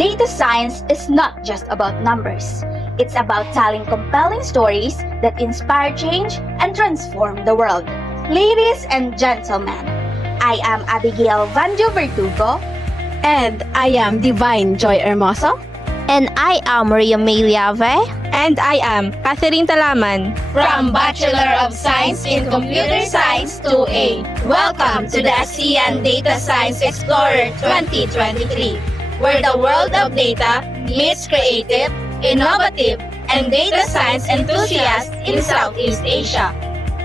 Data science is not just about numbers. It's about telling compelling stories that inspire change and transform the world. Ladies and gentlemen, I am Abigail Vanjo Verdugo. And I am Divine Joy Hermoso. And I am Maria May Liave. And I am Catherine Talaman. From Bachelor of Science in Computer Science 2A. Welcome to the ASEAN Data Science Explorer 2023, where the world of data meets creative, innovative, and data science enthusiasts in Southeast Asia.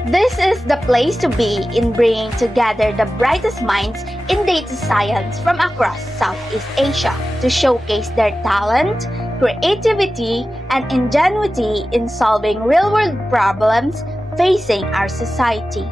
This is the place to be in bringing together the brightest minds in data science from across Southeast Asia to showcase their talent, creativity, and ingenuity in solving real-world problems facing our society.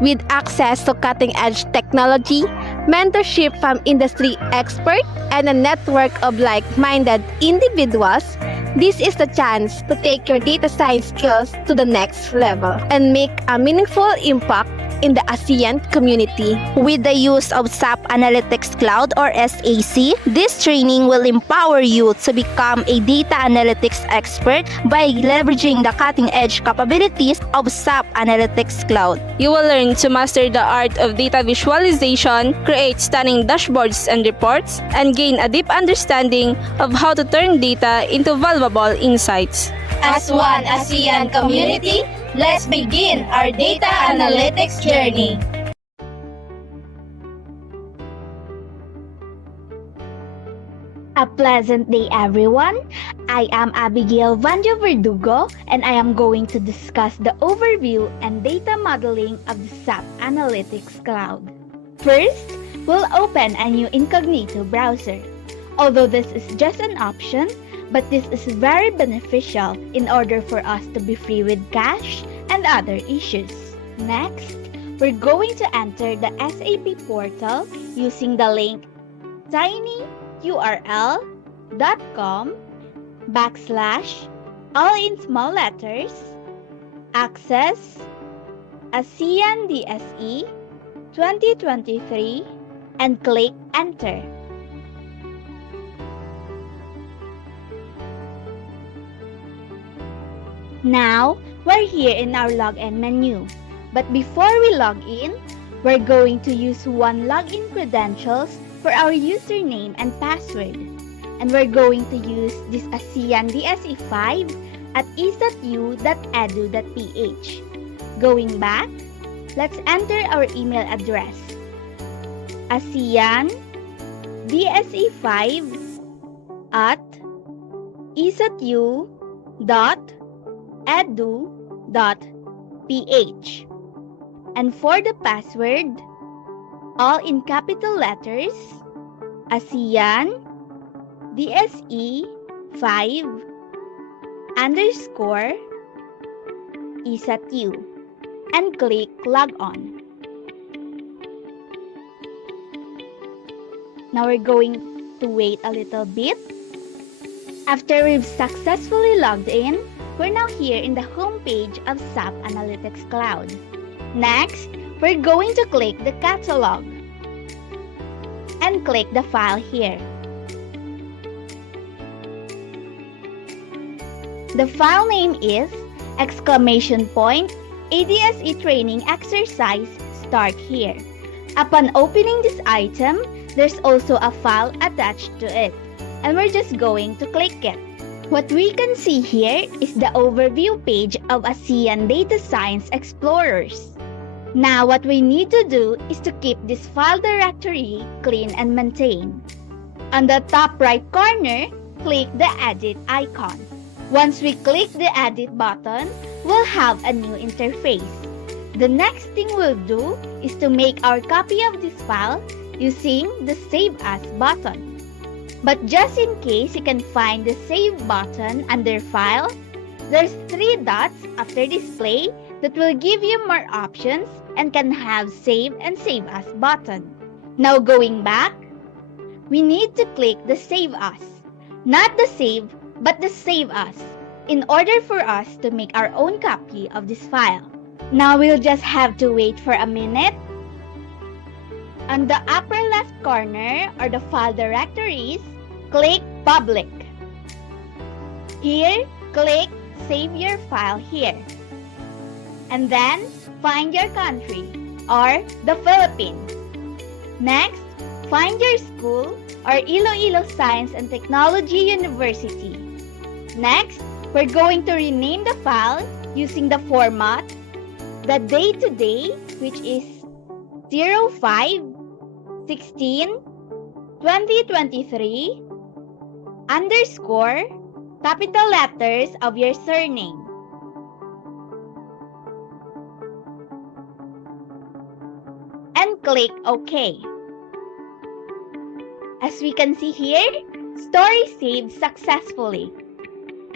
With access to cutting-edge technology, mentorship from industry experts, and a network of like-minded individuals, this is the chance to take your data science skills to the next level and make a meaningful impact in the ASEAN community. With the use of SAP Analytics Cloud or SAC, this training will empower you to become a data analytics expert by leveraging the cutting-edge capabilities of SAP Analytics Cloud. You will learn to master the art of data visualization, create stunning dashboards and reports, and gain a deep understanding of how to turn data into valuable insights. As one ASEAN community, let's begin our data analytics journey. A pleasant day, everyone. I am Abigail Vanjo Verdugo, and I am going to discuss the overview and data modeling of the SAP Analytics Cloud. First, we'll open a new incognito browser. Although this is just an option, but this is very beneficial in order for us to be free with cache and other issues. Next, we're going to enter the SAP portal using the link tinyurl.com/ all in small letters, access ASEAN DSE 2023 and click enter. Now, we're here in our login menu. But before we log in, we're going to use one login credentials for our username and password. And we're going to use this ASEAN DSE5 at esatu.edu.ph. Going back, let's enter our email address. ASEAN DSE5 at esatu.edu.ph. And for the password, all in capital letters, ASEAN DSE5 _ esatu and click log on. Now we're going to wait a little bit. After we've successfully logged in, we're now here in the home page of SAP Analytics Cloud. Next, we're going to click the catalog and click the file here. The file name is ADSE training exercise start here. Upon opening this item, there's also a file attached to it, and we're just going to click it. What we can see here is the overview page of ASEAN Data Science Explorers. Now what we need to do is to keep this file directory clean and maintained. On the top right corner, click the edit icon. Once we click the edit button, we'll have a new interface. The next thing we'll do is to make our copy of this file using the Save As button. But just in case you can find the Save button under File, there's 3 dots after Display that will give you more options and can have Save and Save As button. Now going back, we need to click the Save As, not the Save, but the Save As, in order for us to make our own copy of this file. Now we'll just have to wait for a minute. On the upper left corner are the file directories. click Public. Here, click Save your file here. And then, find your country or the Philippines. Next, find your school or Iloilo Science and Technology University. Next, we're going to rename the file using the format, the day to day, which is 05/16/2023 _ capital letters of your surname. And click OK. As we can see here, story saved successfully.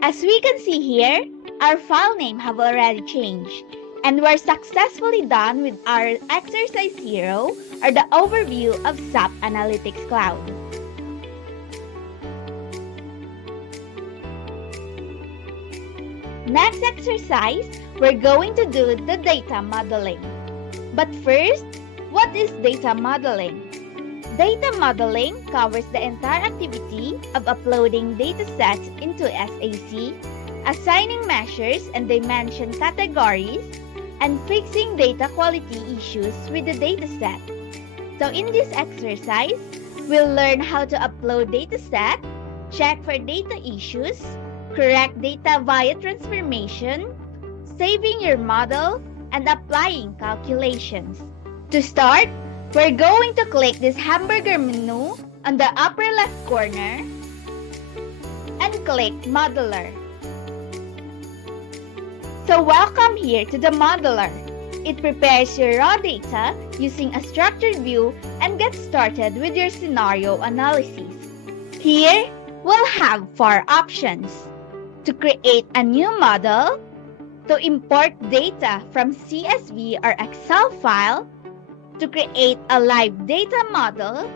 As we can see here, our file name have already changed, and we're successfully done with our exercise 0 or the overview of SAP Analytics Cloud. Next exercise, we're going to do the data modeling. But first, what is data modeling? Data modeling covers the entire activity of uploading datasets into SAC, assigning measures and dimension categories, and fixing data quality issues with the dataset. So in this exercise, we'll learn how to upload dataset, check for data issues, correct data via transformation, saving your model, and applying calculations. To start, we're going to click this hamburger menu on the upper left corner and click Modeler. So welcome here to the Modeler. It prepares your raw data using a structured view and gets started with your scenario analysis. Here, we'll have 4 options: to create a new model, to import data from CSV or Excel file, to create a live data model,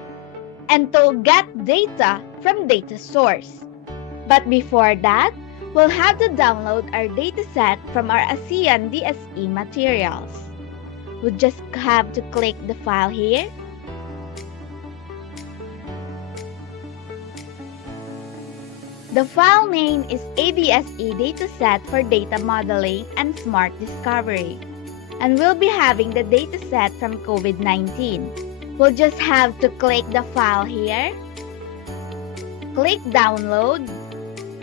and to get data from data source. But before that, we'll have to download our dataset from our ASEAN DSE materials. We'll just have to click the file here. The file name is ABSE Dataset for Data Modeling and Smart Discovery, and we'll be having the dataset from COVID-19. We'll just have to click the file here, click Download,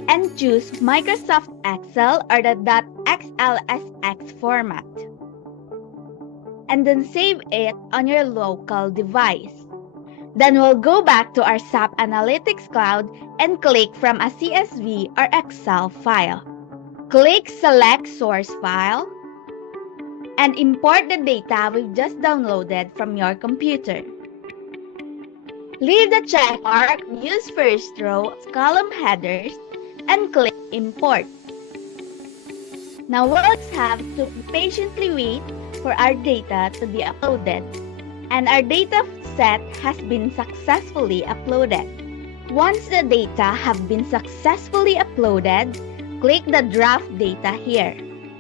and choose Microsoft Excel or the .xlsx format. And then save it on your local device. Then we'll go back to our SAP Analytics Cloud and click from a CSV or Excel file. Click Select Source File and import the data we've just downloaded from your computer. Leave the check mark Use First Row of Column Headers and click Import. Now we'll have to patiently wait for our data to be uploaded, and our data set has been successfully uploaded. Once the data have been successfully uploaded, click the draft data here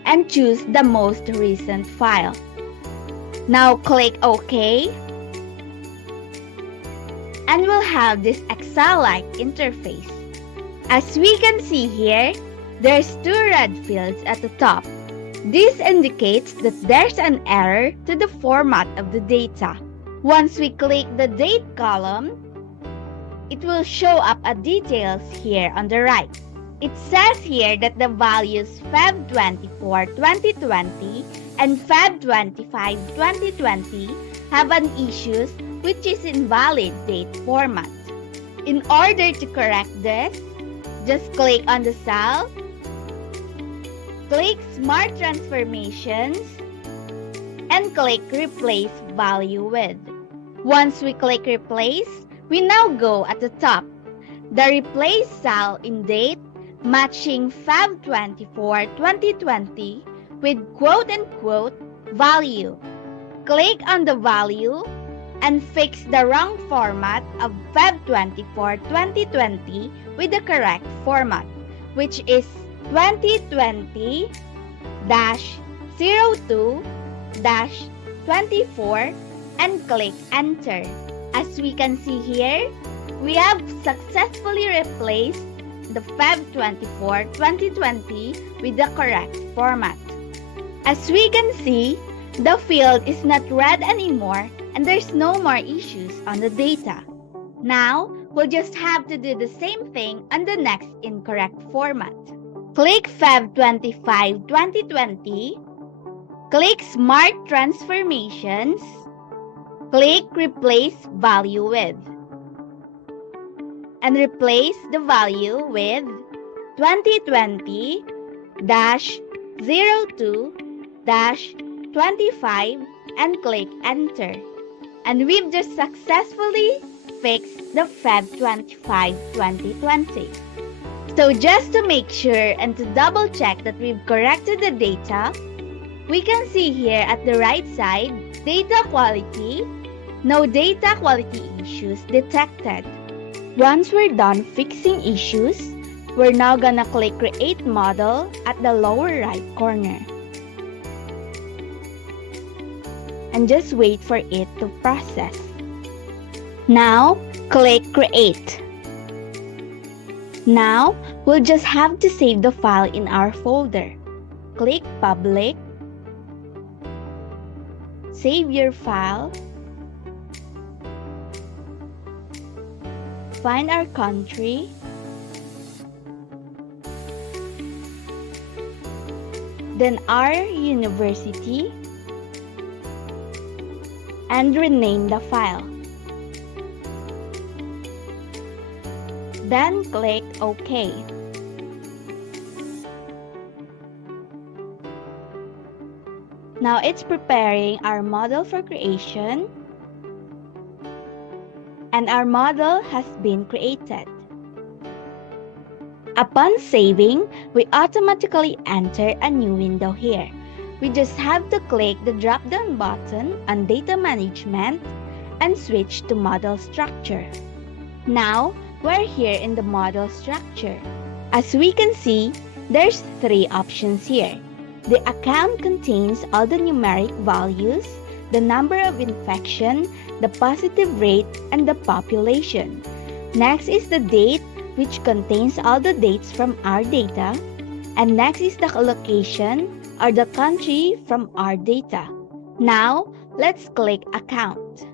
and choose the most recent file. Now click OK, and we'll have this Excel-like interface. As we can see here, there's 2 red fields at the top. This indicates that there's an error to the format of the data. Once we click the date column, it will show up a details here on the right. It says here that the values Feb 24, 2020 and Feb 25, 2020 have an issues which is invalid date format. In order to correct this, just click on the cell, click Smart Transformations, and click Replace Value With. Once we click Replace, we now go at the top. The replace cell in date matching Feb 24, 2020 with quote-unquote value. Click on the value and fix the wrong format of Feb 24, 2020 with the correct format, which is 2020-02-24 and click Enter. As we can see here, we have successfully replaced the Feb 24, 2020 with the correct format. As we can see, the field is not red anymore and there's no more issues on the data. Now, we'll just have to do the same thing on the next incorrect format. Click Feb 25, 2020. Click Smart Transformations. Click Replace Value With. And replace the value with 2020-02-25 and click Enter. And we've just successfully fixed the Feb 25, 2020. So just to make sure and to double check that we've corrected the data, we can see here at the right side, data quality, no data quality issues detected. Once we're done fixing issues, we're now gonna click Create Model at the lower right corner. And just wait for it to process. Now, click Create. Now, we'll just have to save the file in our folder. Click Public. Save your file. Find our country. Then our university. And rename the file. Then click OK. Now it's preparing our model for creation. And our model has been created. Upon saving, we automatically enter a new window here. We just have to click the drop-down button on Data Management and switch to Model Structure. Now, we're here in the model structure. As we can see, there's 3 options here. The account contains all the numeric values, the number of infection, the positive rate, and the population. Next is the date, which contains all the dates from our data. And next is the location, or the country from our data. Now, let's click Account.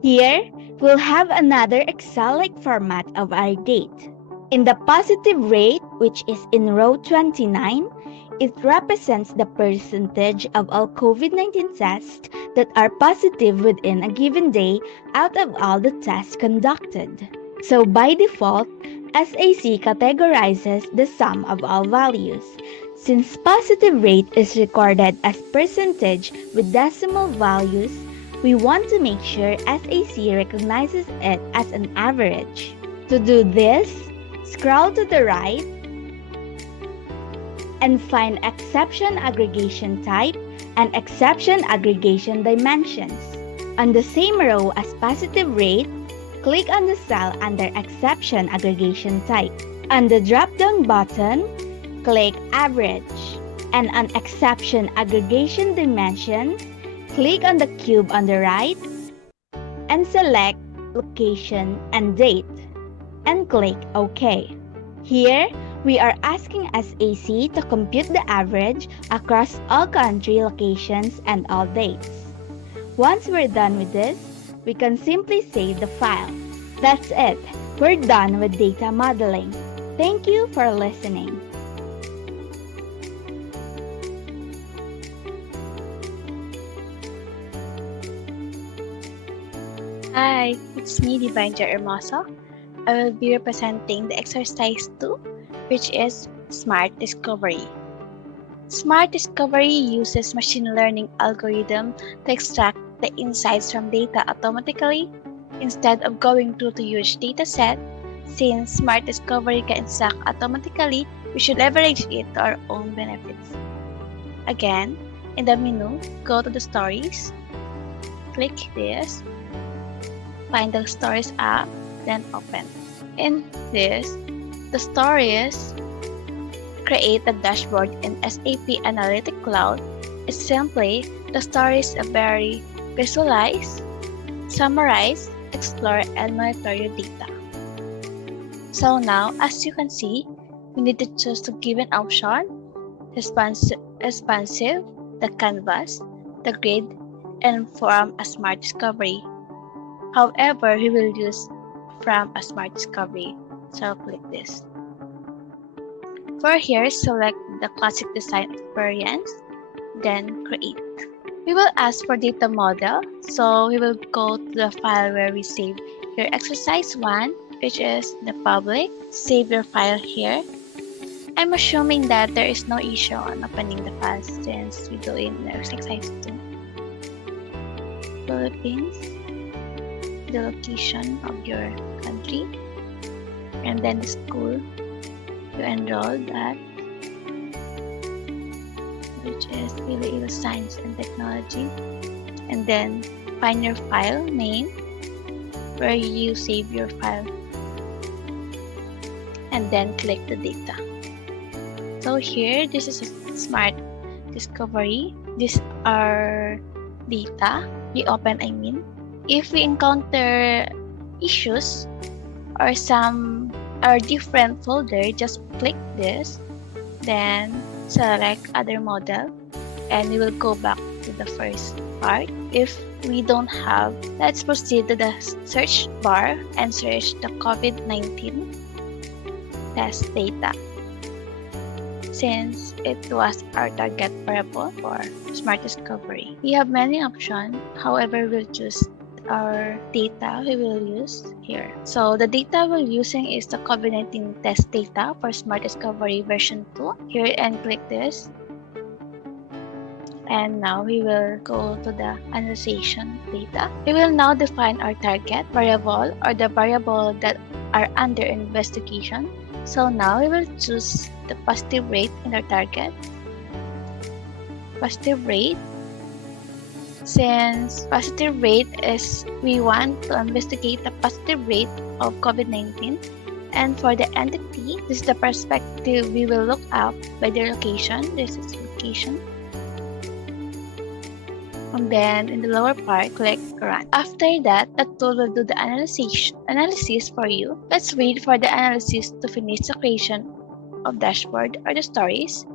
Here, we'll have another Excel-like format of our date. In the positive rate, which is in row 29, it represents the percentage of all COVID-19 tests that are positive within a given day out of all the tests conducted. So by default, SAC categorizes the sum of all values. Since positive rate is recorded as percentage with decimal values, we want to make sure SAC recognizes it as an average. To do this, scroll to the right and find Exception Aggregation Type and Exception Aggregation Dimensions. On the same row as positive rate, click on the cell under Exception Aggregation Type. On the drop-down button, click Average. And on Exception Aggregation Dimension, click on the cube on the right and select Location and Date and click OK. Here, we are asking SAC to compute the average across all country locations and all dates. Once we're done with this, we can simply save the file. That's it. We're done with data modeling. Thank you for listening. Hi, it's me, Divine Hermoso. I will be representing the exercise 2, which is Smart Discovery. Smart Discovery uses machine learning algorithm to extract the insights from data automatically instead of going through the huge data set. Since Smart Discovery can extract automatically, we should leverage it to our own benefits. Again, in the menu, go to the Stories, click this, find the Stories app, then open. In this, the Stories, create a dashboard in SAP Analytic Cloud. It's simply the Stories are very visualize, summarize, explore and monitor your data. So now, as you can see, we need to choose the given option, responsive, the canvas, the grid, and from a smart discovery. However, we will use from a smart discovery. So click this. For here, select the classic design experience, then create. We will ask for data model, so we will go to the file where we save your exercise 1, which is the public. Save your file here. I'm assuming that there is no issue on opening the file since we do in the exercise 2. Philippines, the location of your country, and then the school you enrolled at, which is Iloilo Science and Technology, and then find your file name where you save your file, and then click the data. So here, this is a smart discovery. These are data we open. If we encounter issues or some or different folder, just click this, then select other model, and we will go back to the first part. If we don't have, let's proceed to the search bar and search the COVID-19 test data, since it was our target variable for smart discovery. We have many options, however, we'll choose our data we will use here. So the data we're using is the COVID-19 test data for Smart Discovery version 2. Here, and click this. And now we will go to the annotation data. We will now define our target variable or the variable that are under investigation. So now we will choose the positive rate in our target. Positive rate. Since positive rate is, we want to investigate the positive rate of COVID-19, and for the entity, this is the perspective we will look up by the location. This is location. And then in the lower part, click Run. After that, the tool will do the analysis for you. Let's wait for the analysis to finish the creation of dashboard or the stories.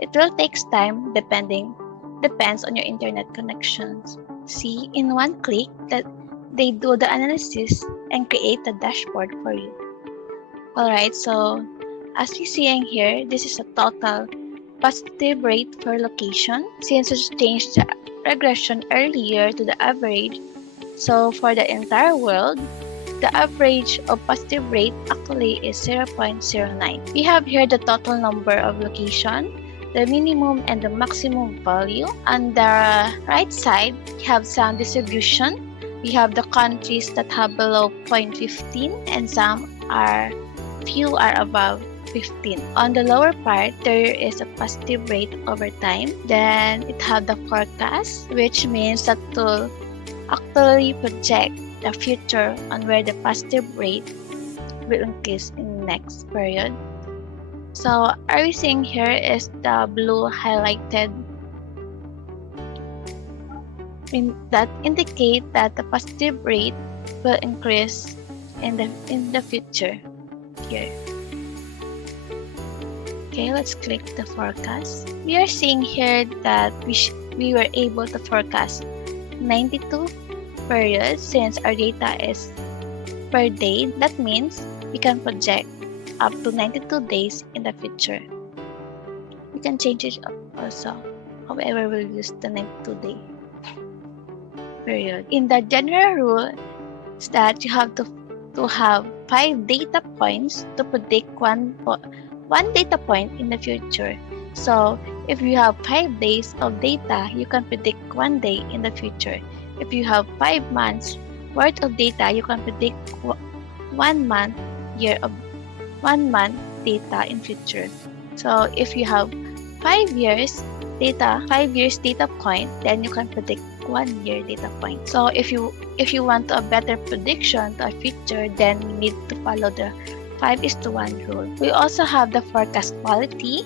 It will take time depends on your internet connections. See in one click that they do the analysis and create a dashboard for you. Alright, so as we see in here, this is a total positive rate per location since we changed the regression earlier to the average. So for the entire world, the average of positive rate actually is 0.09. We have here the total number of location, the minimum and the maximum value. On the right side, we have some distribution. We have the countries that have below 0.15 and few are above 15. On the lower part, there is a positive rate over time. Then it have the forecast, which means that to actually project the future on where the positive rate will increase in next period. So are we seeing here is the blue highlighted that indicate that the positive rate will increase in the future here. Okay, let's click the forecast. We are seeing here that we were able to forecast 92 periods since our data is per day. That means we can project up to 92 days in the future. We can change it also. However, we'll use the 92-day period. In the general rule, is that you have to have 5 data points to predict one data point in the future. So if you have 5 days of data, you can predict 1 day in the future. If you have 5 months worth of data, you can predict 1 month data in future. So if you have 5 years data point, then you can predict 1 year data point. So if you want a better prediction to a future, then you need to follow the 5:1 rule. We also have the forecast quality,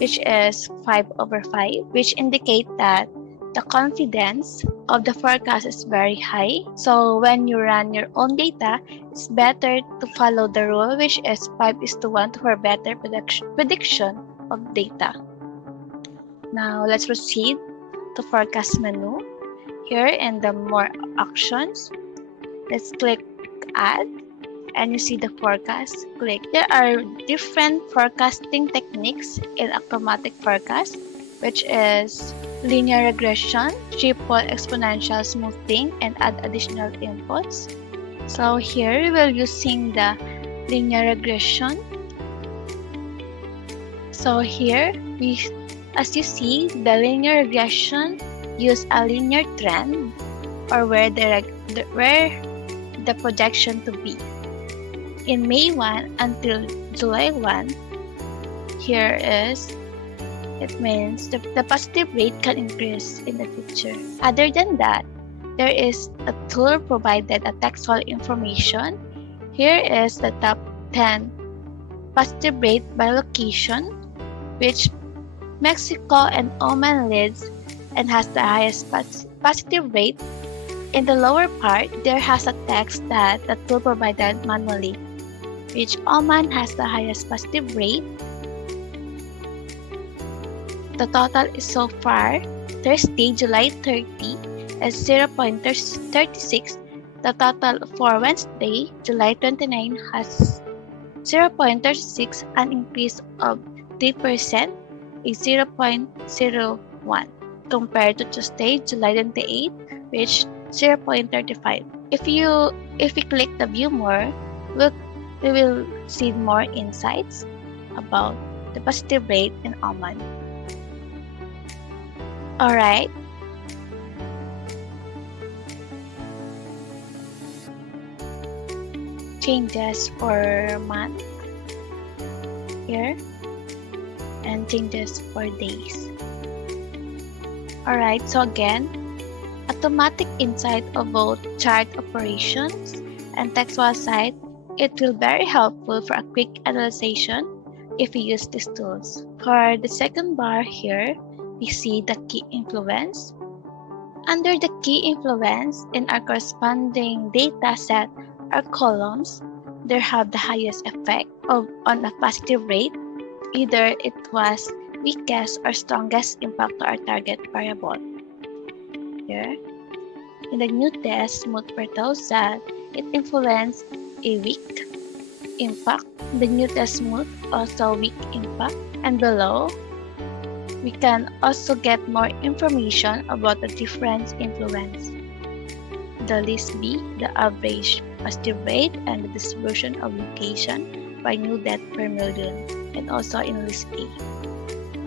which is 5/5, which indicate that the confidence of the forecast is very high. So when you run your own data, it's better to follow the rule, which is 5:1 for better prediction of data. Now let's proceed to forecast menu. Here in the more options, let's click add and you see the forecast. Click. There are different forecasting techniques in automatic forecast, which is linear regression, triple exponential smoothing, and add additional inputs. So here we will using the linear regression. So here as you see, the linear regression use a linear trend or where the projection to be. In May 1 until July 1, here is, it means the positive rate can increase in the future. Other than that, there is a tool provided a textual information. Here is the top 10 positive rate by location, which Mexico and Oman leads and has the highest positive rate. In the lower part, there has a text that the tool provided manually, which Oman has the highest positive rate. The total is so far, Thursday, July 30 is 0.36. The total for Wednesday, July 29 has 0.36, an increase of 3%, is 0.01 compared to Tuesday, July 28, which 0.35. If we click the view more, we will see more insights about the positive rate in Oman. Alright. Changes for month here and changes for days. Alright, so again, automatic insight of both chart operations and textual site, it will be very helpful for a quick analysis if we use these tools. For the second bar here, we see the key influence. Under the key influence in our corresponding data set or columns, there have the highest effect on a positive rate. Either it was weakest or strongest impact to our target variable. Here, in the new test smooth per thousand, it influenced a weak impact. The new test smooth also weak impact. And below, we can also get more information about the different influence. The list B, the average positive rate and the distribution of location by new death per million, and also in list A.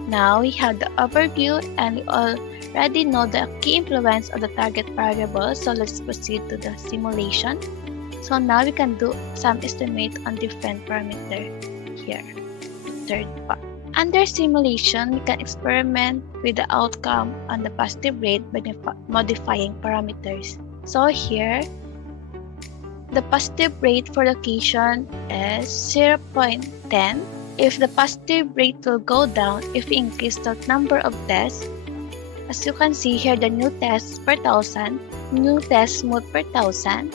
Now we have the overview and we already know the key influence of the target variable, so let's proceed to the simulation. So now we can do some estimate on different parameters here. Third part. Under simulation, we can experiment with the outcome on the positive rate by modifying parameters. So here, the positive rate for location is 0.10. If the positive rate will go down if we increase the number of tests, as you can see here, the new tests per thousand, new test smooth per thousand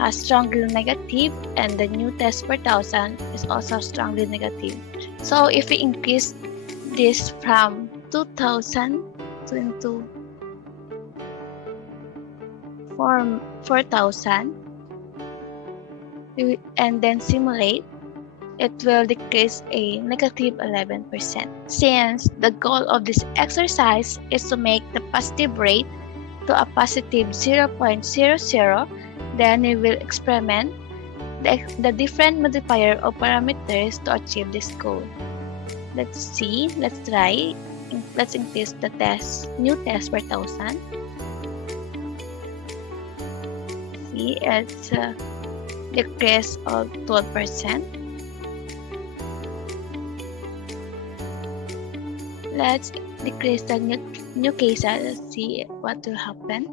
are strongly negative, and the new test per thousand is also strongly negative. So if we increase this from 2000 to 4,000 and then simulate, it will decrease a negative 11%. Since the goal of this exercise is to make the positive rate to a positive 0.00, then we will experiment the different modifier of parameters to achieve this goal. Let's try. Let's increase the new test per thousand. See, it's a decrease of 12%. Let's decrease the new cases. Let's see what will happen.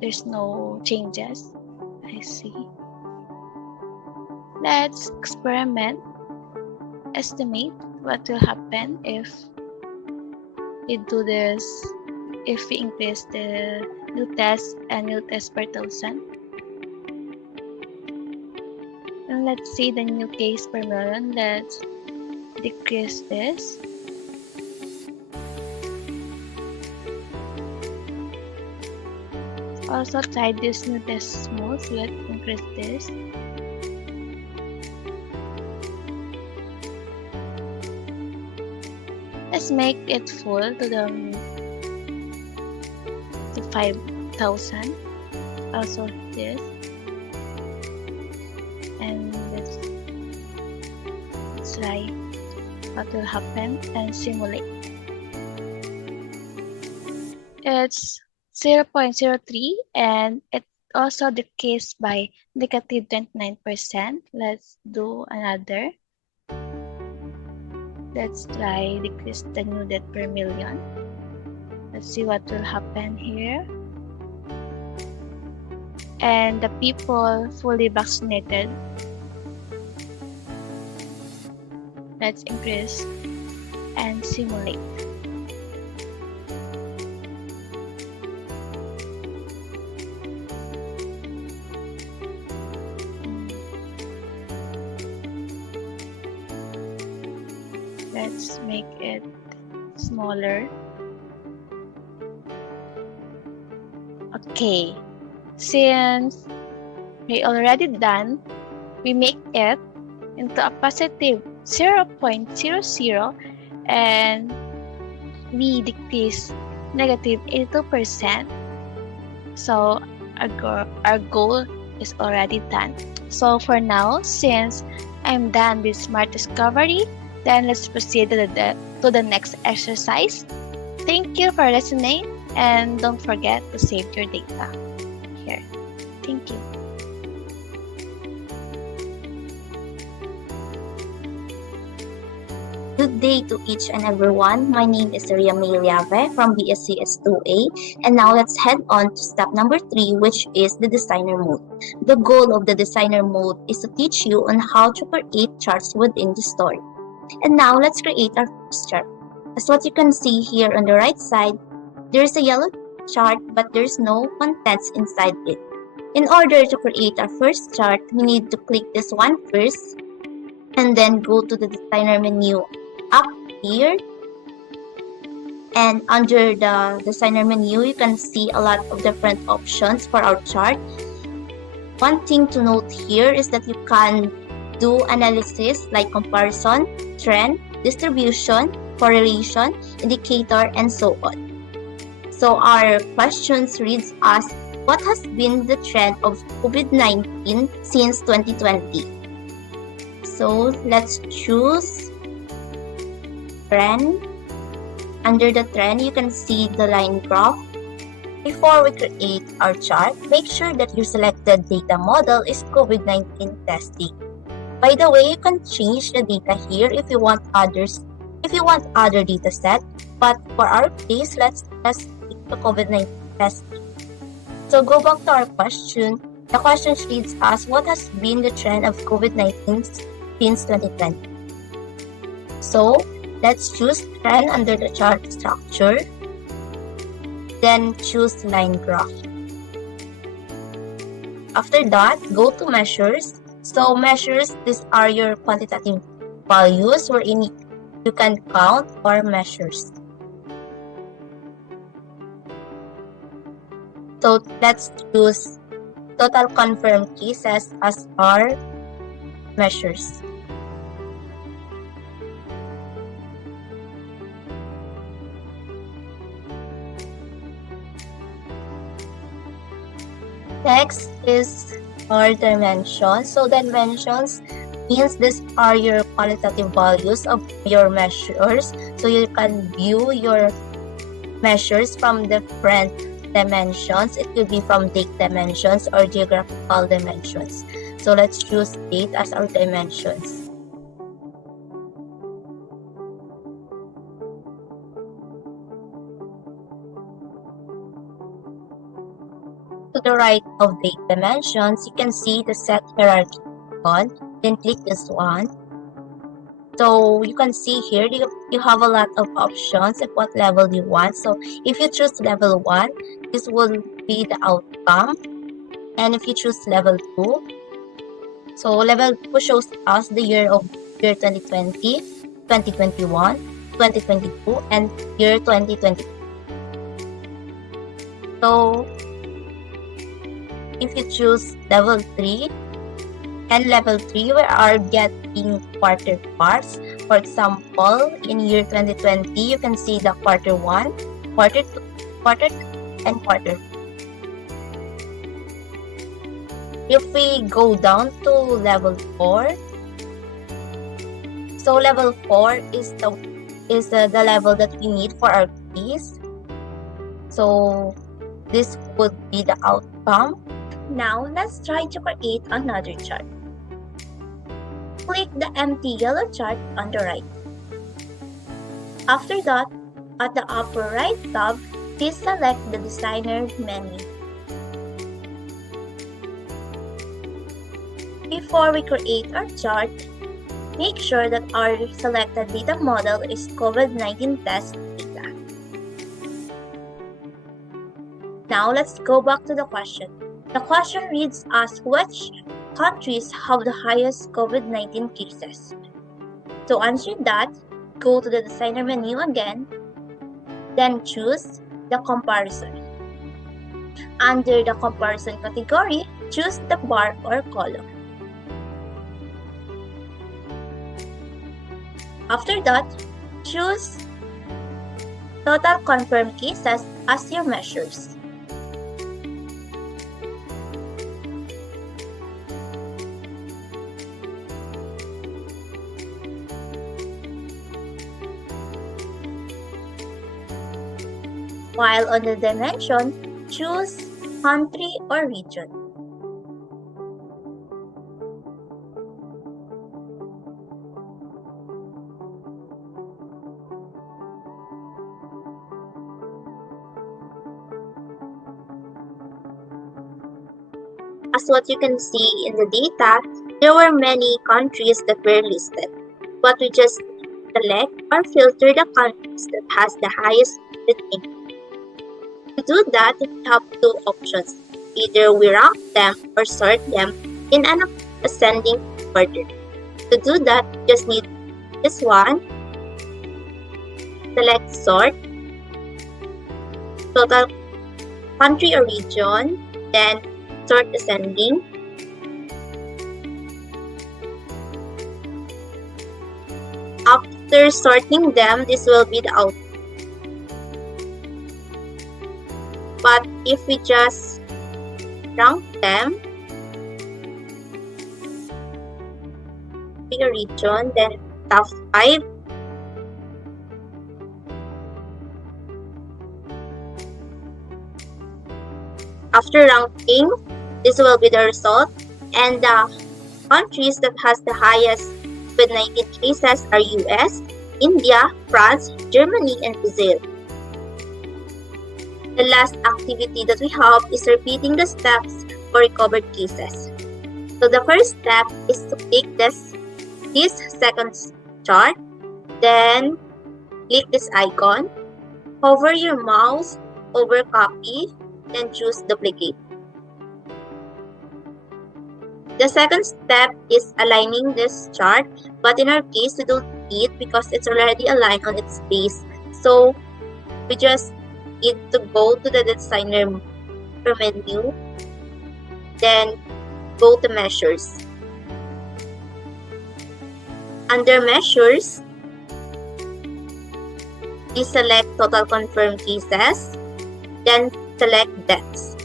There's no changes. I see. Let's experiment, estimate what will happen if we do this, if we increase the new test and new test per thousand. And let's see the new case per million. Let's decrease this. Also try this new test mode. So let's increase this. Let's make it full to 5,000. Also this. And let's try what will happen and simulate. It's 0.03 and it also decreased by negative 29%. Let's do another. Let's try decrease the new debt per million. Let's see what will happen here. And the people fully vaccinated. Let's increase and simulate. Let's make it smaller. Okay, since we already done, we make it into a positive 0.00 and we decrease negative 82%. So our goal is already done. So for now, since I'm done with Smart Discovery, then let's proceed to the next exercise. Thank you for listening and don't forget to save your data here. Thank you. Good day to each and everyone. My name is Ria Mayliave from BSCS 2A, and now let's head on to step number 3, which is the designer mode. The goal of the designer mode is to teach you on how to create charts within the story. And now let's create our first chart. As what you can see here on the right side, there is a yellow chart but there's no contents inside it. In order to create our first chart, we need to click this one first and then go to the designer menu up here. And under the designer menu, you can see a lot of different options for our chart. One thing to note here is that you can do analysis like comparison, trend, distribution, correlation, indicator, and so on. So our questions reads as, what has been the trend of COVID-19 since 2020? So let's choose trend. Under the trend, you can see the line graph. Before we create our chart, make sure that your selected data model is COVID-19 testing. By the way, you can change the data here if you want other data set, but for our case, let's just pick the COVID-19 testing. So go back to our question. The question reads as, what has been the trend of COVID-19 since 2020? So let's choose trend under the chart structure, then choose line graph. After that, go to measures. So measures, these are your quantitative values wherein you can count or measures. So let's choose total confirmed cases as our measures. Next is our dimensions. So dimensions means these are your qualitative values of your measures. So you can view your measures from different dimensions. It could be from date dimensions or geographical dimensions. So let's choose date as our dimensions. To the right of date dimensions, you can see the set hierarchy icon. Then click this one. So So you can see here you have a lot of options of what level you want. So if you choose level 1, this will be the outcome. And if you choose level 2, so level 2 shows us the year 2020, 2021, 2022, and year 2020. So if you choose level 3, and level 3, we are getting quarter parts. For example, in year 2020, you can see the quarter 1, quarter 2, quarter 3, and quarter 4. If we go down to level 4, so level 4 is the level that we need for our quiz. So this would be the outcome. Now, let's try to create another chart. Click the empty yellow chart on the right. After that, at the upper right tab, please select the Designer menu. Before we create our chart, make sure that our selected data model is COVID-19 test data. Now, let's go back to the question. The question reads as which countries have the highest COVID-19 cases. To answer that, go to the Designer menu again, then choose the comparison. Under the comparison category, choose the bar or column. After that, choose total confirmed cases as your measures. While on the dimension, choose country or region. As what you can see in the data, there were many countries that were listed, but we just select or filter the countries that has the highest rating. To do that, we have two options. Either we rank them or sort them in an ascending order. To do that, just need this one. Select sort, total country or region, then sort ascending. After sorting them, this will be the output. But if we just rank them, the region, then top 5. After ranking, this will be the result, and the countries that has the highest COVID-19 cases are US, India, France, Germany, and Brazil. The last activity that we have is repeating the steps for recovered cases. So the first step is to click this second chart, then click this icon, hover your mouse over copy, then choose duplicate. The second step is aligning this chart, but in our case, we don't need it because it's already aligned on its base. So we just need to go to the Designer menu, then go to Measures. Under Measures, please select Total Confirmed Cases, then select Deaths.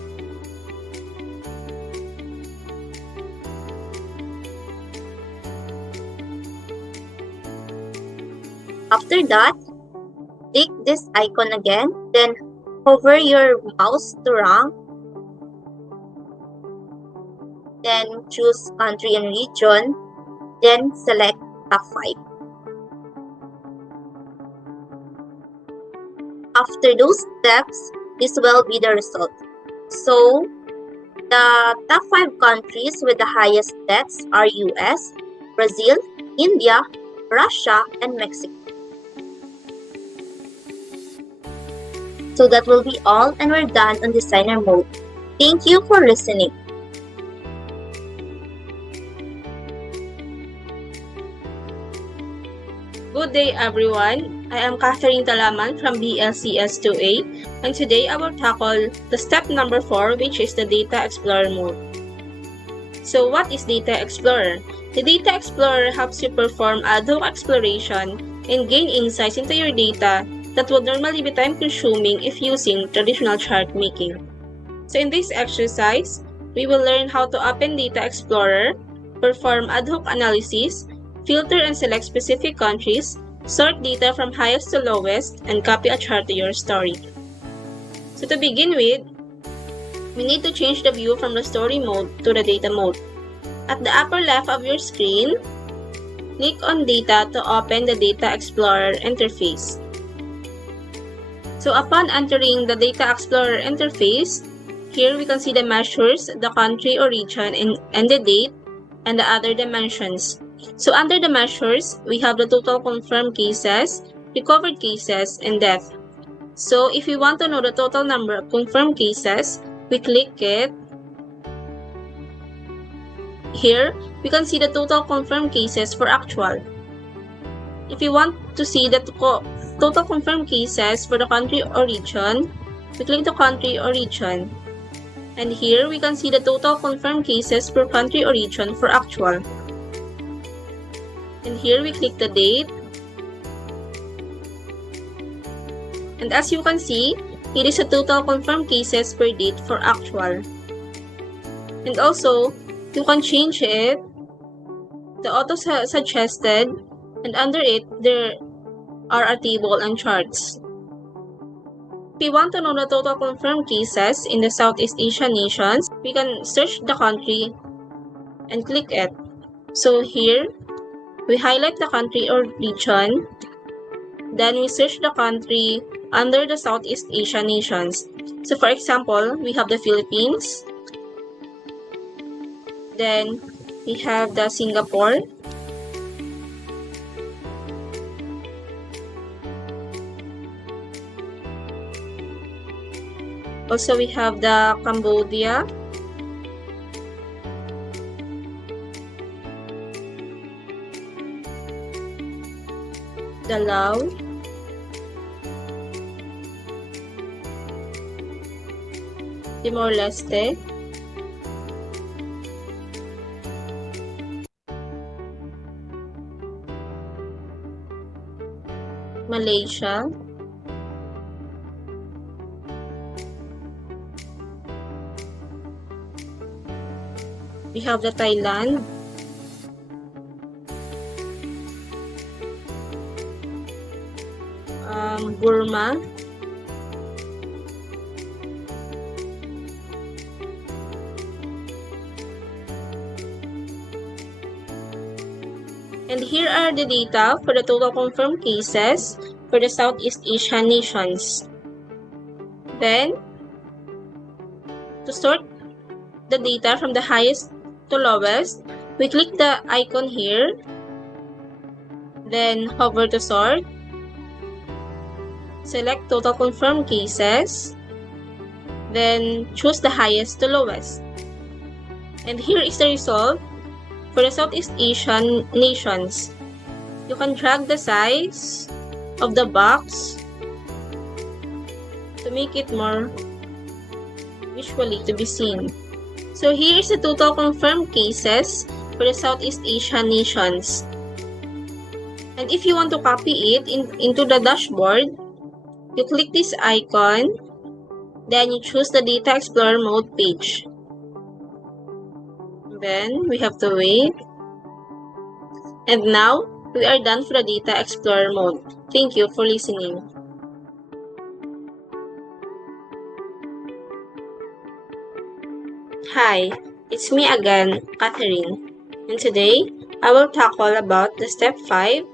After that, click this icon again, then hover your mouse to rank, then choose country and region, then select top 5. After those steps, this will be the result. So, the top 5 countries with the highest deaths are US, Brazil, India, Russia, and Mexico. So that will be all, and we're done on designer mode. Thank you for listening. Good day everyone, I am Catherine Talaman from BLCS 2A, and today I will tackle the step number 4, which is the Data Explorer mode. So what is Data Explorer? The Data Explorer helps you perform ad hoc exploration and gain insights into your data that would normally be time-consuming if using traditional chart making. So in this exercise, we will learn how to open Data Explorer, perform ad hoc analysis, filter and select specific countries, sort data from highest to lowest, and copy a chart to your story. So to begin with, we need to change the view from the story mode to the data mode. At the upper left of your screen, click on Data to open the Data Explorer interface. So upon entering the Data Explorer interface, here we can see the measures, the country or region, and the date, and the other dimensions. So under the measures, we have the total confirmed cases, recovered cases, and death. So if we want to know the total number of confirmed cases, we click it. Here, we can see the total confirmed cases for actual. If you want to see the total confirmed cases for the country or region, we click the country or region. And here, we can see the total confirmed cases per country or region for actual. And here, we click the date. And as you can see, it is a total confirmed cases per date for actual. And also, you can change it, the auto-suggested, and under it, there are a table and charts. If we want to know the total confirmed cases in the Southeast Asian nations, we can search the country and click it. So here, we highlight the country or region, then we search the country under the Southeast Asian nations. So for example, we have the Philippines, then we have the Singapore, also we have the Cambodia, the Laos, Timor-Leste, Malaysia, we have the Thailand, Burma, and here are the data for the total confirmed cases for the Southeast Asian nations. Then, to sort the data from the highest to lowest, we click the icon here, then hover to sort, select total confirmed cases, then choose the highest to lowest. And here is the result for the Southeast Asian nations. You can drag the size of the box to make it more visually to be seen. So here is the total confirmed cases for the Southeast Asian nations. And if you want to copy it into the dashboard, you click this icon, then you choose the Data Explorer mode page. Then we have to wait. And now, we are done for the Data Explorer mode. Thank you for listening. Hi, it's me again, Catherine. And today, I will tackle about the step 5,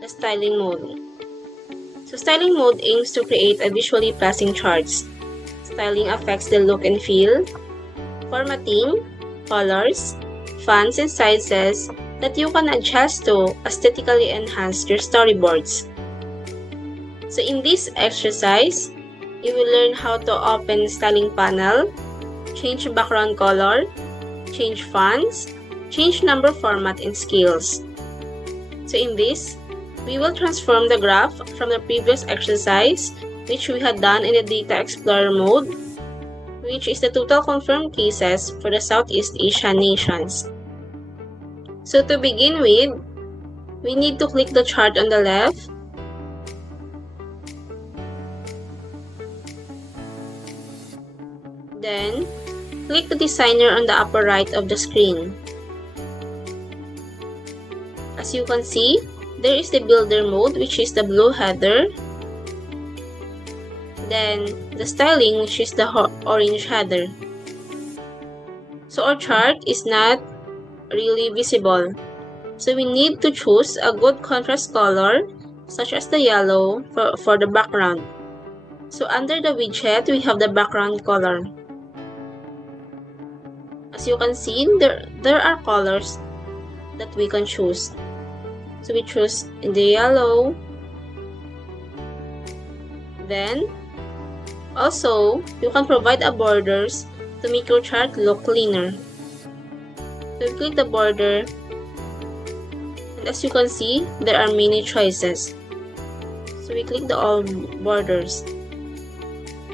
the styling mode. So styling mode aims to create a visually pleasing charts. Styling affects the look and feel. Formatting, colors, fonts and sizes, that you can adjust to aesthetically enhance your storyboards. So in this exercise, you will learn how to open styling panel, change background color, change fonts, change number format and scales. So in this, we will transform the graph from the previous exercise, which we had done in the Data Explorer mode, which is the total confirmed cases for the Southeast Asian nations. So to begin with, we need to click the chart on the left. Then, click the designer on the upper right of the screen. As you can see, there is the builder mode, which is the blue header. Then, the styling, which is the orange header. So our chart is not really visible. So we need to choose a good contrast color, such as the yellow, for the background. So under the widget, we have the background color. As you can see, there are colors that we can choose. So we choose the yellow. Then, also, you can provide a borders to make your chart look cleaner. So we click the border, and as you can see, there are many choices. So we click the all borders.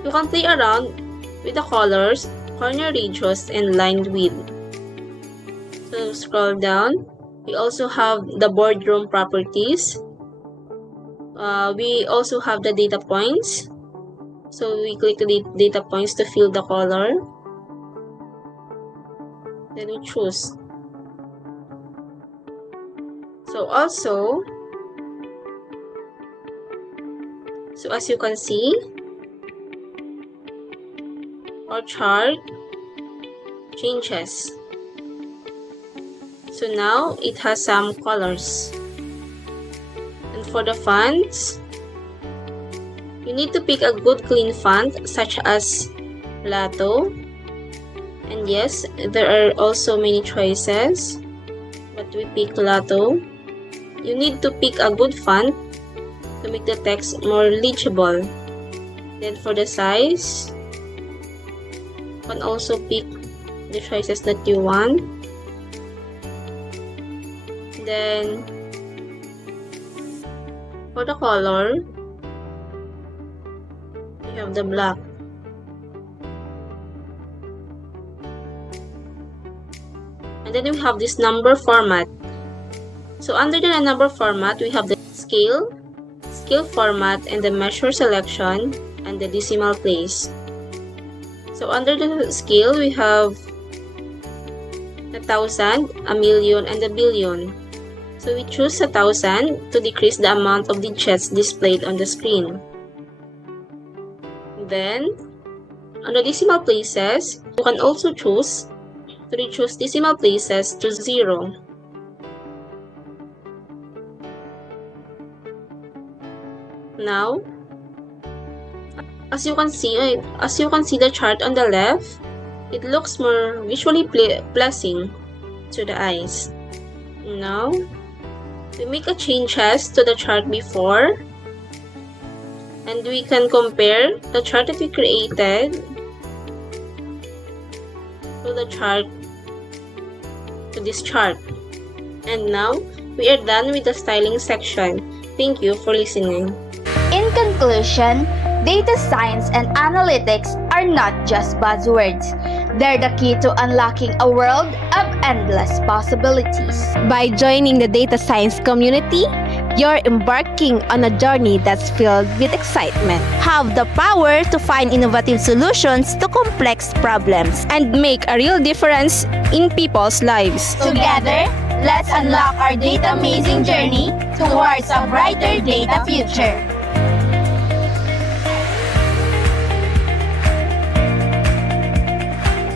You can play around with the colors, corner radius, and line width. So scroll down. We also have the boardroom properties. We also have the data points. So we click the data points to fill the color. Then we choose. So as you can see, our chart changes. So now it has some colors. And for the fonts, you need to pick a good clean font such as Lato. And yes, there are also many choices, but we pick Lato. You need to pick a good font to make the text more legible. Then for the size, you can also pick the choices that you want. Then for the color, we have the black. And then we have this number format. So under the number format, we have the scale format, and the measure selection, and the decimal place. So under the scale, we have the 1,000, a million, and a billion. So we choose 1,000 to decrease the amount of digits displayed on the screen. Then, on the decimal places, you can also choose to reduce decimal places to 0. Now, as you can see the chart on the left, it looks more visually pleasing to the eyes. Now, we make a changes to the chart before, and we can compare the chart that we created to this chart. And now, we are done with the styling section. Thank you for listening. In conclusion, data science and analytics are not just buzzwords. They're the key to unlocking a world of endless possibilities. By joining the data science community, you're embarking on a journey that's filled with excitement Have the power to find innovative solutions to complex problems. and make a real difference in people's lives. Together, let's unlock our data amazing journey towards a brighter data future.